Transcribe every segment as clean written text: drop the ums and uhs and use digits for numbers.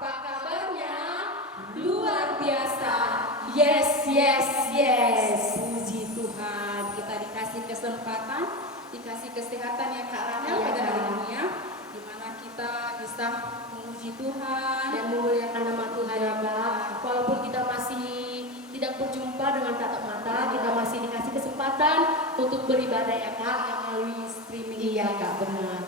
Apa kabarnya? Luar biasa. Yes, yes, yes. Puji Tuhan. Kita dikasih kesempatan, dikasih kesehatan ya Kak Rahel pada hari ini ya. Dimana kita bisa memuji Tuhan dan memuliakan nama Tuhan ya Kak. Walaupun kita masih tidak berjumpa dengan tatap mata, kita masih dikasih kesempatan untuk beribadah ya Kak, yang melalui streaming. Iya Kak, benar.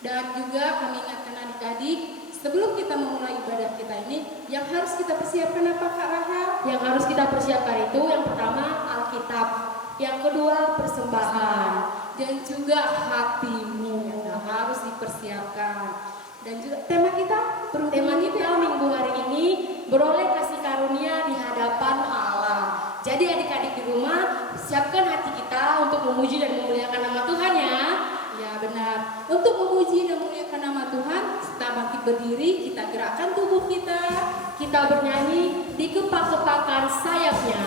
Dan juga kami ingatkan adik-adik, sebelum kita memulai ibadah kita ini, yang harus kita persiapkan apa Kak Rahel? Yang harus kita persiapkan itu yang pertama Alkitab, yang kedua persembahan, dan juga hatimu yang harus dipersiapkan. Dan juga tema kita minggu hari ini beroleh kasih karunia di hadapan Allah. Jadi adik-adik di rumah, siapkan hati kita untuk memuji dan memuliakan nama Tuhan ya. Ya benar. Untuk memuji dan memuliakan nama Tuhan, kita bangkit berdiri, kita gerakkan tubuh kita. Kita bernyanyi dikepak-kepakan sayapnya.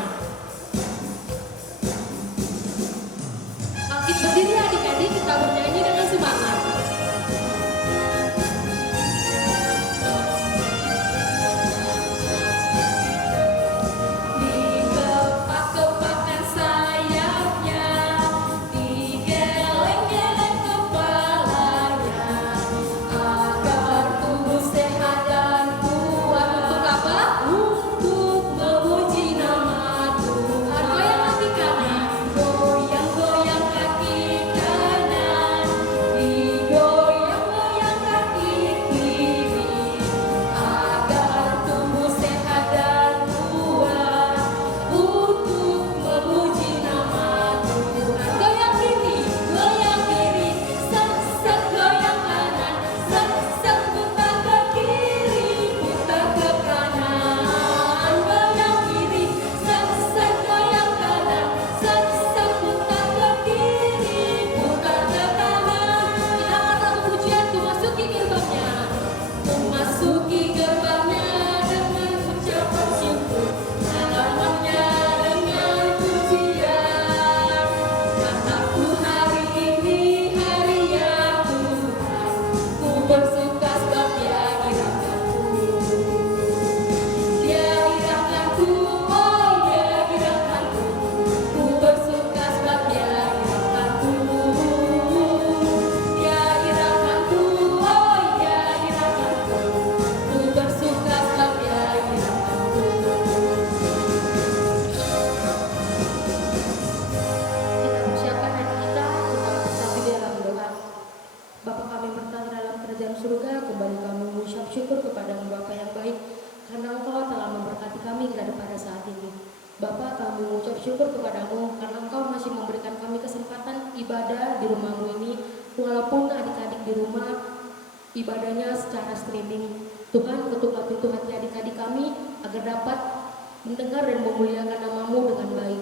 Bangkit berdiri adik-adik, kita bernyanyi dengan semangat. Ibadahnya secara streaming. Tuhan, ketuklah pintu hati adik-adik kami agar dapat mendengar dan memuliakan nama-Mu dengan baik.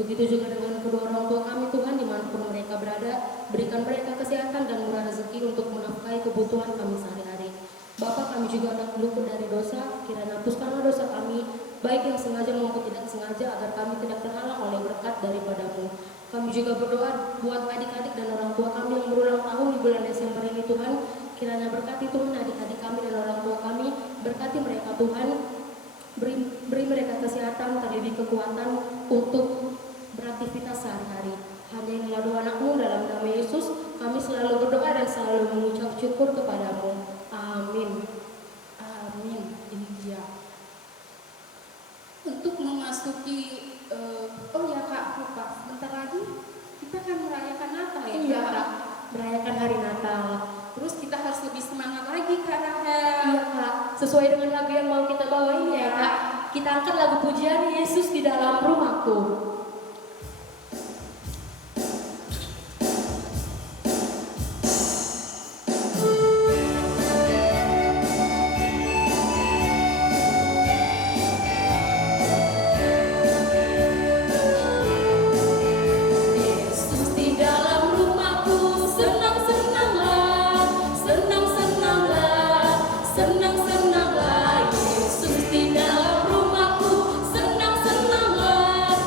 Begitu juga dengan kedua orang tua kami Tuhan, dimanapun mereka berada, berikan mereka kesehatan dan murah rezeki untuk menafkahi kebutuhan kami sehari-hari. Bapa, kami juga hendak luput dari dosa, kiranya hapuskanlah dosa kami, baik yang sengaja maupun tidak sengaja, agar kami tidak terhalang oleh berkat daripada-Mu. Kami juga berdoa buat adik-adik dan orang tua kami yang berulang tahun di bulan Desember ini Tuhan. Kiranya berkati Tuhan adik-adik kami dan orang tua kami, berkati mereka Tuhan, beri mereka kesehatan, terlebih kekuatan untuk beraktivitas sehari-hari. Hanya inilah doa anak-Mu dalam nama Yesus, kami selalu berdoa dan selalu mengucap syukur kepada-Mu. Amin. Amin. Iya. Untuk memasuki, oh ya Kak, lupa, sebentar lagi kita akan merayakan Natal ya? Iya Kak, merayakan hari Natal. Terus kita harus lebih semangat lagi Kak Rahel. Iya Kak, sesuai dengan lagu yang mau kita bawain ya Kak. Kita angkat lagu pujian Yesus di dalam rumahku. Senang-senanglah,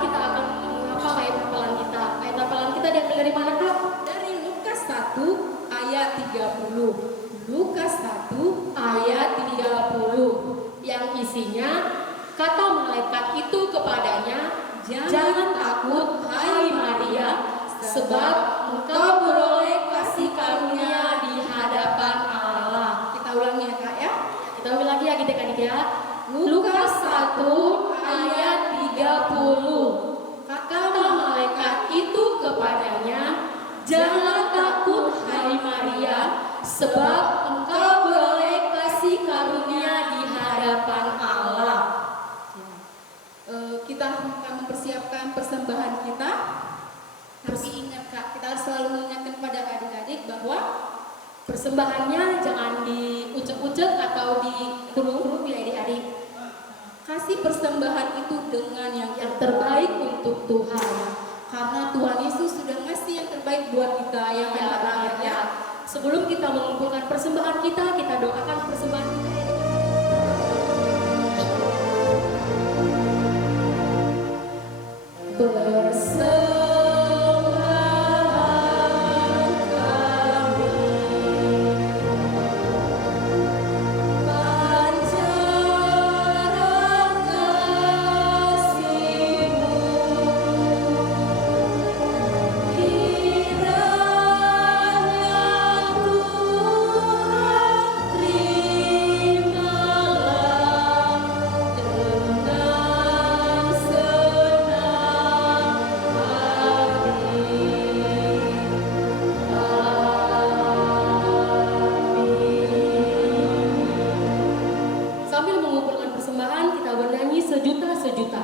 kita akan menghafal ayat hafalan kita. Ayat hafalan kita diambil dari mana, Kak? Dari Lukas 1 ayat 30. Lukas 1 ayat 30 yang isinya, kata malaikat itu kepadanya, jangan takut hai Maria, sebab engkau beroleh kasih karunia di hadapan Allah. Kita ulangi ya Kak ya. Kita ulangi lagi ya adik-adik ya. Lukas 1 ayat 30. Kata malaikat itu kepadanya, jangan takut hai Maria, sebab engkau beroleh kasih karunia di hadapan Allah. Kita akan mempersiapkan persembahan kita. Tapi ingat Kak, kita harus selalu mengingatkan kepada adik-adik bahwa Persembahannya jangan diucek-ucek atau dikurung-kurung ya adik-adik. kasih persembahan itu dengan yang Yang terbaik untuk Tuhan. karena Tuhan Yesus sudah ngasih yang terbaik buat kita yang Ya, terakhir ya. Sebelum kita mengumpulkan persembahan kita doakan persembahan kita ya. Persembahan kami pancaran kasih-Mu, kiranya Tuhan terimalah dengan senang Sambil mengumpulkan persembahan kita bernyanyi sejuta-sejuta.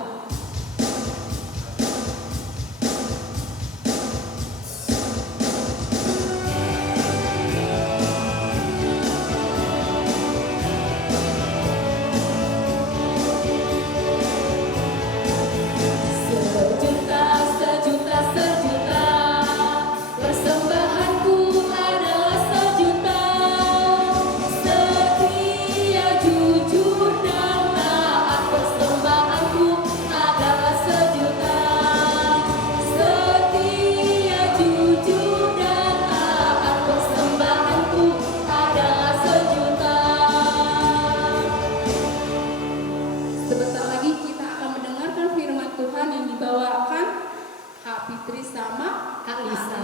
Sejuta, sejuta, sejuta, persembahanku adalah sejuta. Setia, jujur, dan taat, persembahanku adalah sejuta. Setia, jujur, dan taat, persembahanku adalah sejuta. Sebentar lagi kita akan mendengarkan firman Tuhan yang dibawakan Kak Fitri sama Kak Lisa.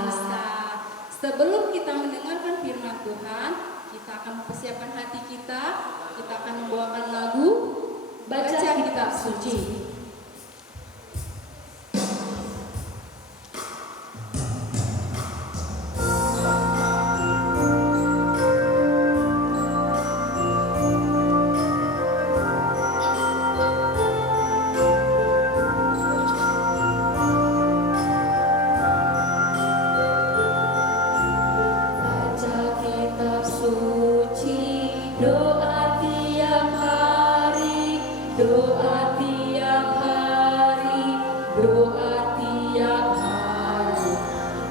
Sebelum kita mendengarkan firman Tuhan, kita akan mempersiapkan hati kita. Kita akan membawakan lagu Baca Kitab Suci. Baca kitab suci, doa tiap hari, doa tiap hari, doa tiap hari.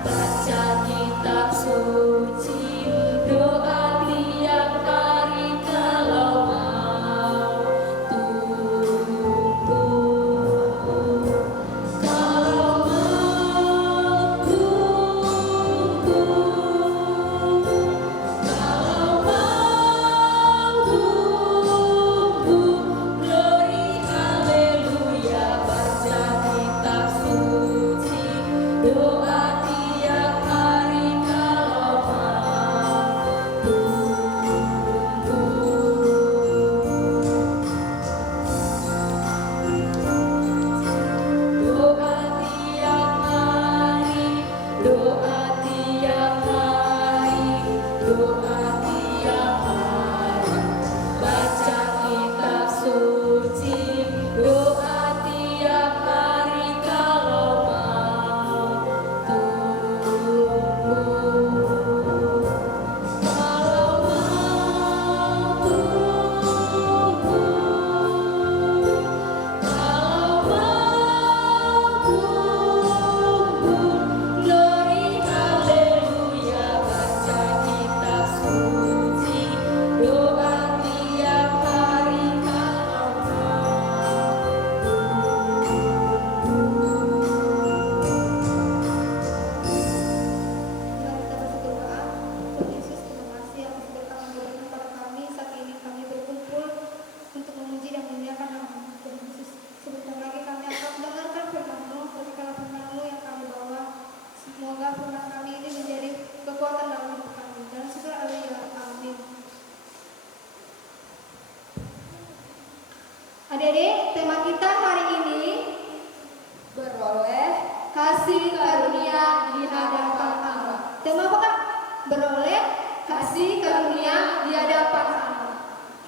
Baca kitab suci, doa tiap hari kalau mau tumbuh. Kalau mau tumbuh, kalau mau tumbuh, glory haleluya. Baca kitab suci.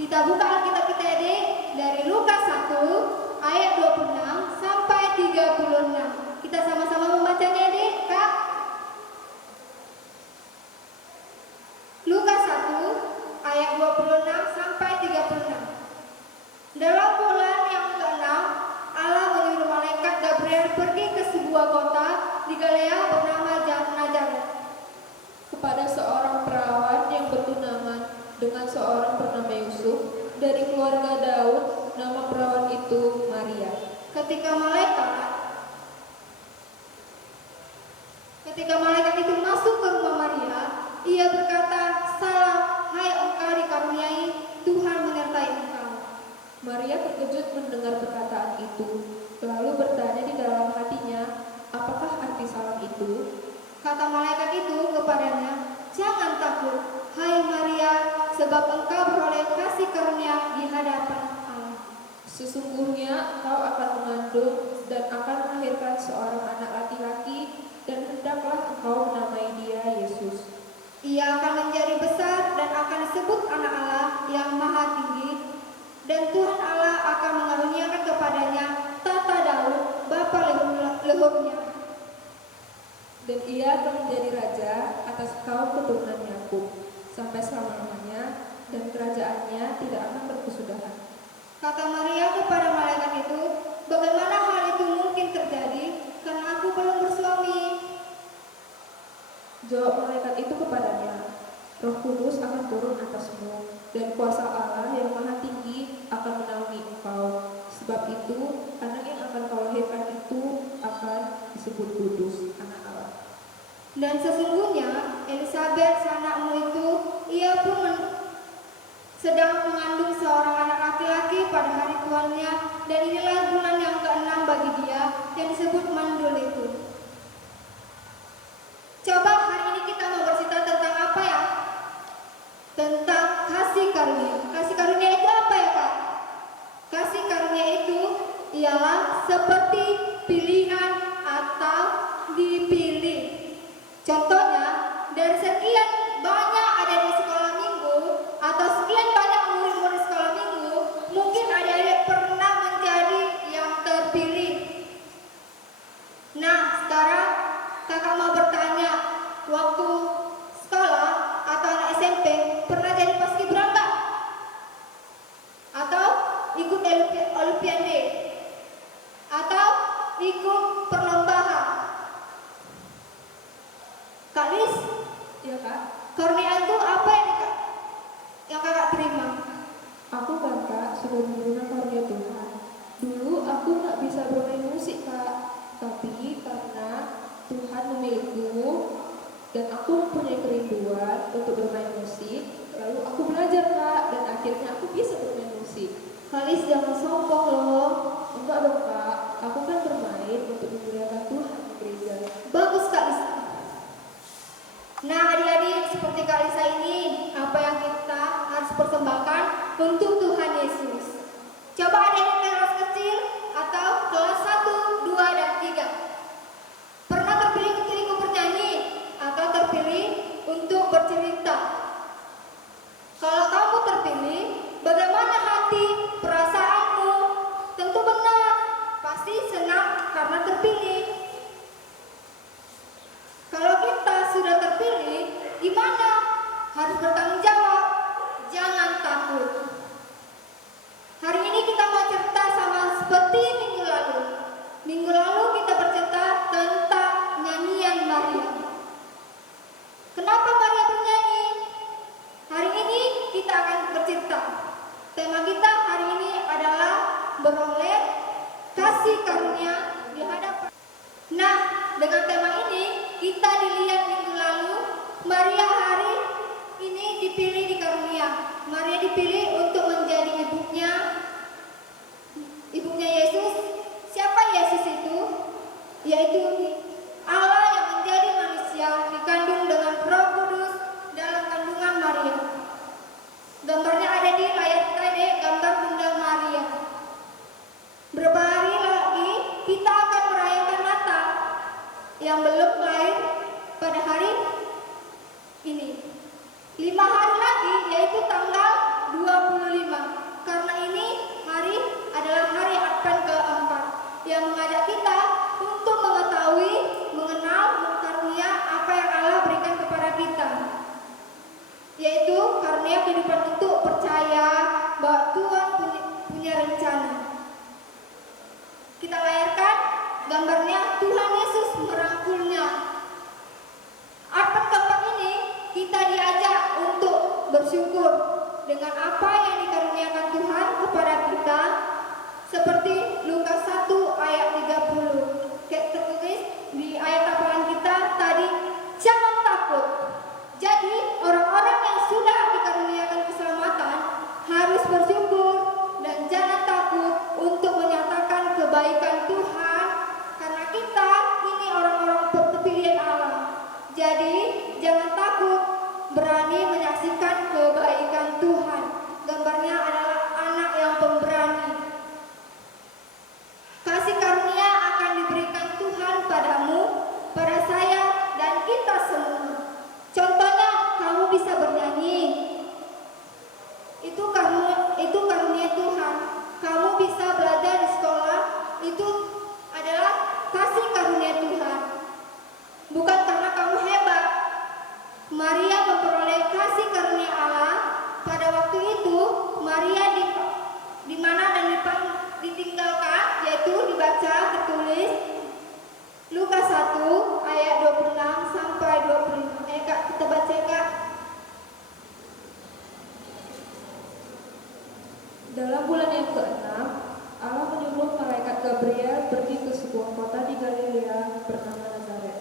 Kita buka Alkitab kita Dek, dari Lukas 1 ayat 26 sampai 36. Kita sama-sama membacanya Dek, Kak. Lukas 1 ayat 26 sampai 36. Dalam bulan yang ke-6, Allah menyuruh malaikat Gabriel pergi ke sebuah kota di Galilea bernama Nazaret, kepada seorang perawan yang bertunangan dengan seorang bernama Yusuf dari keluarga Daud. Nama perawan itu Maria. Ketika malaikat itu masuk ke rumah Maria, ia berkata, "Salam, hai engkau dikaruniai, Tuhan menyertai engkau." Maria terkejut mendengar perkataan itu, lalu bertanya di dalam hatinya, apakah arti salam itu? Kata malaikat itu kepadanya, "Jangan takut, hai Maria, sebab engkau beroleh kasih karunia di hadapan Allah. Sesungguhnya engkau akan mengandung dan akan melahirkan seorang anak laki-laki, dan hendaklah engkau menamai dia Yesus. Ia akan menjadi besar dan akan disebut anak Allah yang maha tinggi, dan Tuhan Allah akan mengaruniakan kepadanya tahta Daud, bapa leluhurnya. Dan ia akan menjadi raja atas kaum keturunan Yakub sampai selama-lamanya, dan kerajaannya tidak akan berkesudahan." Kata Maria kepada malaikat itu, "Bagaimana hal itu mungkin terjadi? Karena aku belum bersuami." Jawab malaikat itu kepadanya, "Roh Kudus akan turun atasmu, dan kuasa Allah yang maha tinggi akan menaungi engkau. Sebab itu, anak yang akan kau lahirkan itu akan disebut kudus, anak Allah. Dan sesungguhnya Elisabet sanakmu itu, ia pun sedang mengandung seorang anak laki-laki pada hari tuannya, dan inilah bulan yang ke-6 bagi dia, yang disebut mandul itu." Coba hari ini kita mau bercerita tentang apa ya? Tentang kasih karunia. Kasih karunia itu apa ya, Kak? Kasih karunia itu ialah seperti pilihan atau dipilih. Contohnya, dari sekian banyak ada di sekolah minggu atau sekian banyak murid-murid sekolah minggu, mungkin adik-adik pernah menjadi yang terpilih. Nah, sekarang kakak mau bertanya, waktu sekolah atau anak SMP pernah jadi paskibra enggak? Atau ikut olimpiade? Atau ikut perlombaan? Kak Lis, Ya Kak, karunia itu apa yang kakak terima? aku kan Kak sudah menerima karunia Tuhan. Dulu aku nggak bisa bermain musik Kak, tapi karena Tuhan memilihku dan aku mempunyai kerinduan untuk bermain musik, lalu aku belajar Kak, dan akhirnya aku bisa bermain musik. Kak Lis, jangan sombong loh. Enggak dong Kak, aku kan bermain untuk memuliakan Tuhan di gereja. Bagus Kak Lisa. Nah adik-adik, seperti Kak Lisa ini, apa yang kita harus persembahkan untuk Tuhan Yesus. Coba adik-adik kelas kecil atau kelas 1, 2, dan 3 pernah terpilih untuk ikut bernyanyi atau terpilih untuk bercerita. Kalau kamu terpilih, bagaimana hati, perasaanmu? Tentu benar, pasti senang karena terpilih. Kalau kita sudah terpilih, gimana? Harus bertanggung jawab. Jangan takut. Hari ini kita mau cerita sama seperti minggu lalu. Minggu lalu kita bercerita tentang nyanyian Maria. Kenapa Maria bernyanyi? Hari ini kita akan bercerita. Tema kita hari ini adalah beroleh kasih karunia di hadapan. Nah, dengan tema ini kita dilihat minggu lalu, Maria hari ini dipilih di karunia. Maria dipilih untuk menjadi ibunya Yesus. Siapa Yesus itu? Yaitu Allah yang menjadi manusia, dikandung dengan Roh Kudus dalam kandungan Maria. Gambarnya ada di layar kita deh, gambar Bunda Maria. Berapa hari lagi kita akan merayakan Natal yang belum lahir pada hari ini. 5 hari lagi, yaitu tanggal 25. Dalam bulan yang ke-6, Allah menyuruh malaikat Gabriel pergi ke sebuah kota di Galilea bernama Nazaret.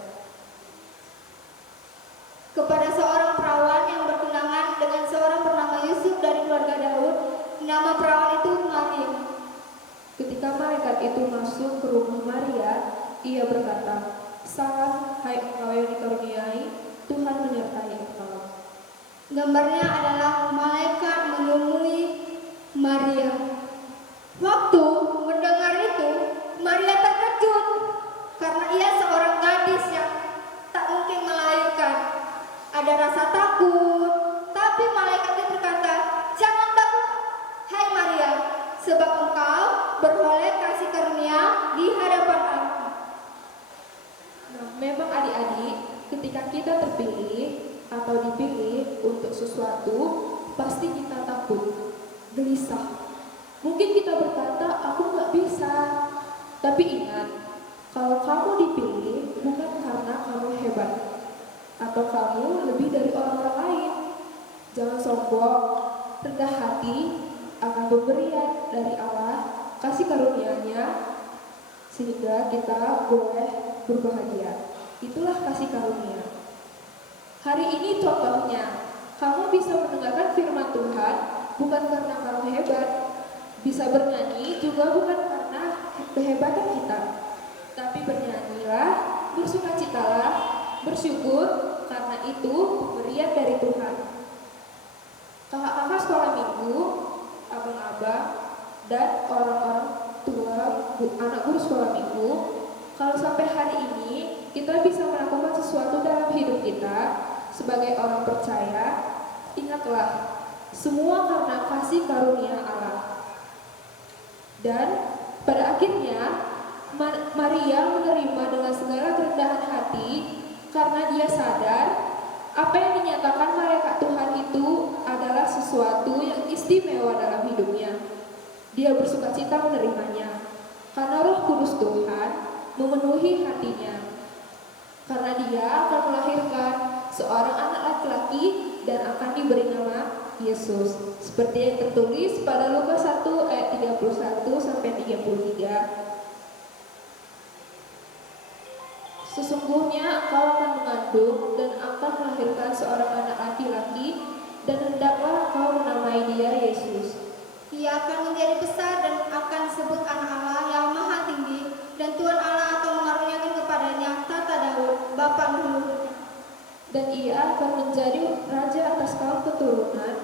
Kepada seorang perawan yang bertunangan dengan seorang bernama Yusuf dari keluarga Daud, nama perawan itu Maria. Ketika malaikat itu masuk ke rumah Maria, ia berkata, "Salam, hai engkau yang dikaruniai, Tuhan menyertai engkau." Gambarnya adalah malaikat menemui Maria. Waktu mendengar itu, Maria terkejut karena ia seorang gadis yang tak mungkin melahirkan. Ada rasa takut, tapi malaikat itu berkata, "Jangan takut, hai Maria, sebab engkau beroleh kasih karunia di hadapan Allah." Nah, memang adik-adik, ketika kita terpilih atau dipilih untuk sesuatu, pasti kita takut, gelisah. Mungkin kita berkata, "Aku nggak bisa." Tapi ingat, kalau kamu dipilih bukan karena kamu hebat atau kamu lebih dari orang-orang lain. Jangan sombong, rendah hati akan pemberian dari Allah, kasih karunia-Nya, sehingga kita boleh berbahagia. Itulah kasih karunia. Hari ini contohnya, kamu bisa mendengarkan firman Tuhan bukan karena kamu hebat, bisa bernyanyi juga bukan karena kehebatan kita, tapi bernyanyilah, bersukacitalah, bersyukur karena itu pemberian dari Tuhan. Kakak-kakak sekolah minggu, abang-abang, dan orang-orang tua, anak guru sekolah minggu, kalau sampai hari ini kita bisa melakukan sesuatu dalam hidup kita sebagai orang percaya, ingatlah, semua karena kasih karunia Allah. Dan pada akhirnya Maria menerima dengan segala kerendahan hati karena dia sadar apa yang dinyatakan malaikat Tuhan itu adalah sesuatu yang istimewa dalam hidupnya. Dia bersukacita menerimanya karena Roh Kudus Tuhan memenuhi hatinya. Karena dia akan melahirkan seorang anak laki-laki dan akan diberi nama Yesus, seperti yang tertulis pada Lukas 1 ayat 31 sampai 33. Sesungguhnya kau akan mengandung dan akan melahirkan seorang anak laki-laki, dan hendaklah kau menamai dia Yesus. Ia akan menjadi besar dan akan disebut anak Allah yang maha tinggi, dan Tuhan Allah akan mengaruniakan kepadanya tahta Daud, bapa leluhurnya. Dan ia akan menjadi raja atas kaum keturunan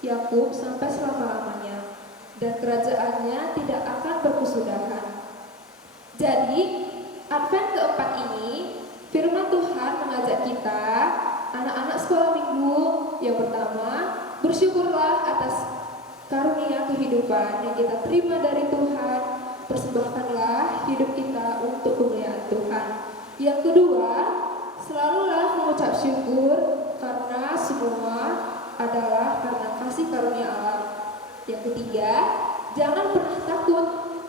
Yakub sampai selama-lamanya, dan kerajaannya tidak akan berkesudahan. Jadi, Advent keempat ini, firman Tuhan mengajak kita, anak-anak sekolah minggu, yang pertama, bersyukurlah atas karunia kehidupan yang kita terima dari Tuhan, persembahkanlah hidup kita untuk kemuliaan Tuhan. Yang kedua, selalulah mengucap syukur karena semua adalah karena kasih karunia Allah. Yang ketiga, jangan pernah takut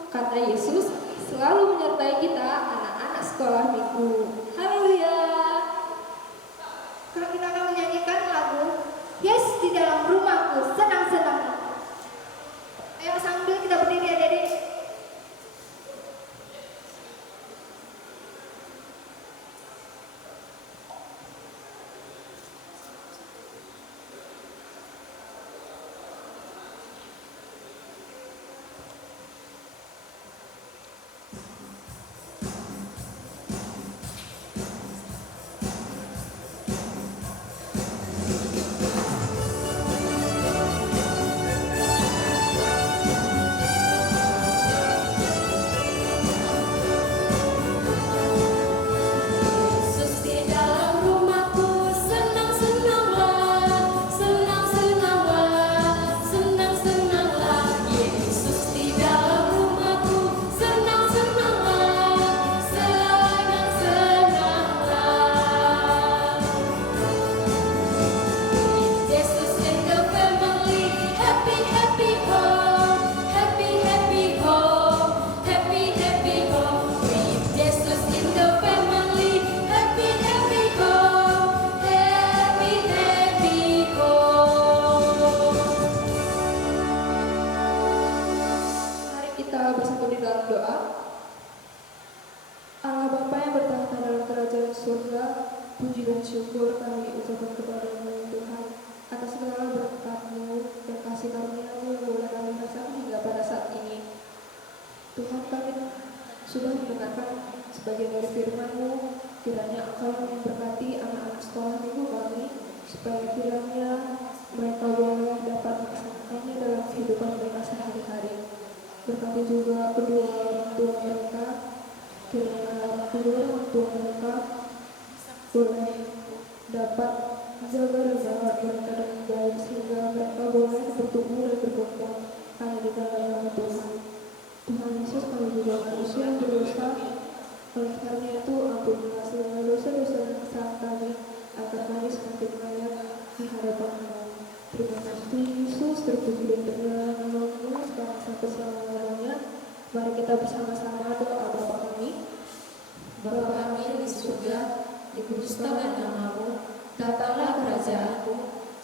karena Yesus selalu menyertai kita, anak-anak sekolah minggu. Haleluya. Kalau kita akan menyanyikan lagu Yes di dalam rumahku senang-senang. Ayo sambil kita berdiri adik-adik. kerajaan surga. Puji dan syukur kami ucapkan kepada-Mu ya Tuhan atas segala berkat-Mu dan kasih karunia-Mu yang boleh kami rasakan hingga pada saat ini. Tuhan, kami sudah mendengarkan sebagian dari firman-Mu. Kiranya Engkau yang memberkati anak-anak sekolah minggu kami, supaya kiranya mereka boleh dapat melaksanakannya dalam kehidupan mereka sehari-hari. Berkati juga kedua orang tua mereka, kiranya kedua orang tua mereka boleh dapat menjaga dan merawat mereka dengan baik, sehingga mereka boleh bertumbuh dan berkembang hanya di dalam nama Tuhan. Tuhan Yesus, kami juga manusia yang berdosa. Oleh karena itu, ampunilah segala dosa-dosa dan kesalahan kami, agar kami semakin layak di hadapan-Mu. Terima kasih Tuhan Yesus, terpuji dan ternilai nama-Mu sekarang sampai selama-lamanya. Mari kita bersama-sama doa Bapa kami. Bapa kami yang di surga, dikuduskanlah nama-Mu, datanglah kerajaan-Mu,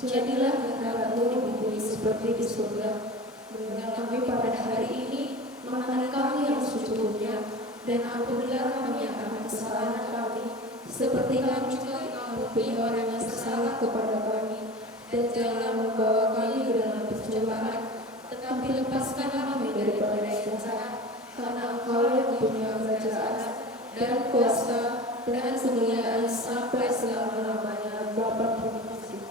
jadilah kehendak-Mu di bumi seperti di surga. Berikan kami pada hari ini makanan kami yang secukupnya, dan ampunilah kami akan kesalahan kami, seperti kami juga mengampuni orang yang bersalah kepada kami. Dan janganlah membawa kami ke dalam pencobaan, tetapi lepaskanlah kami daripada yang jahat. Karena Engkau yang punya kerajaan dan kuasa dan kemuliaan sampai selama-lamanya. Bapa, terima kasih.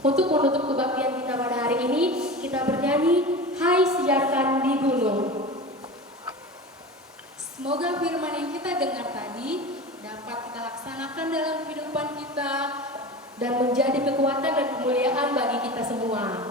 Untuk menutup kebaktian kita pada hari ini, kita bernyanyi Hai Siarkan di Gunung. Semoga firman yang kita dengar tadi dapat kita laksanakan dalam kehidupan kita Dan menjadi kekuatan dan kemuliaan bagi kita semua.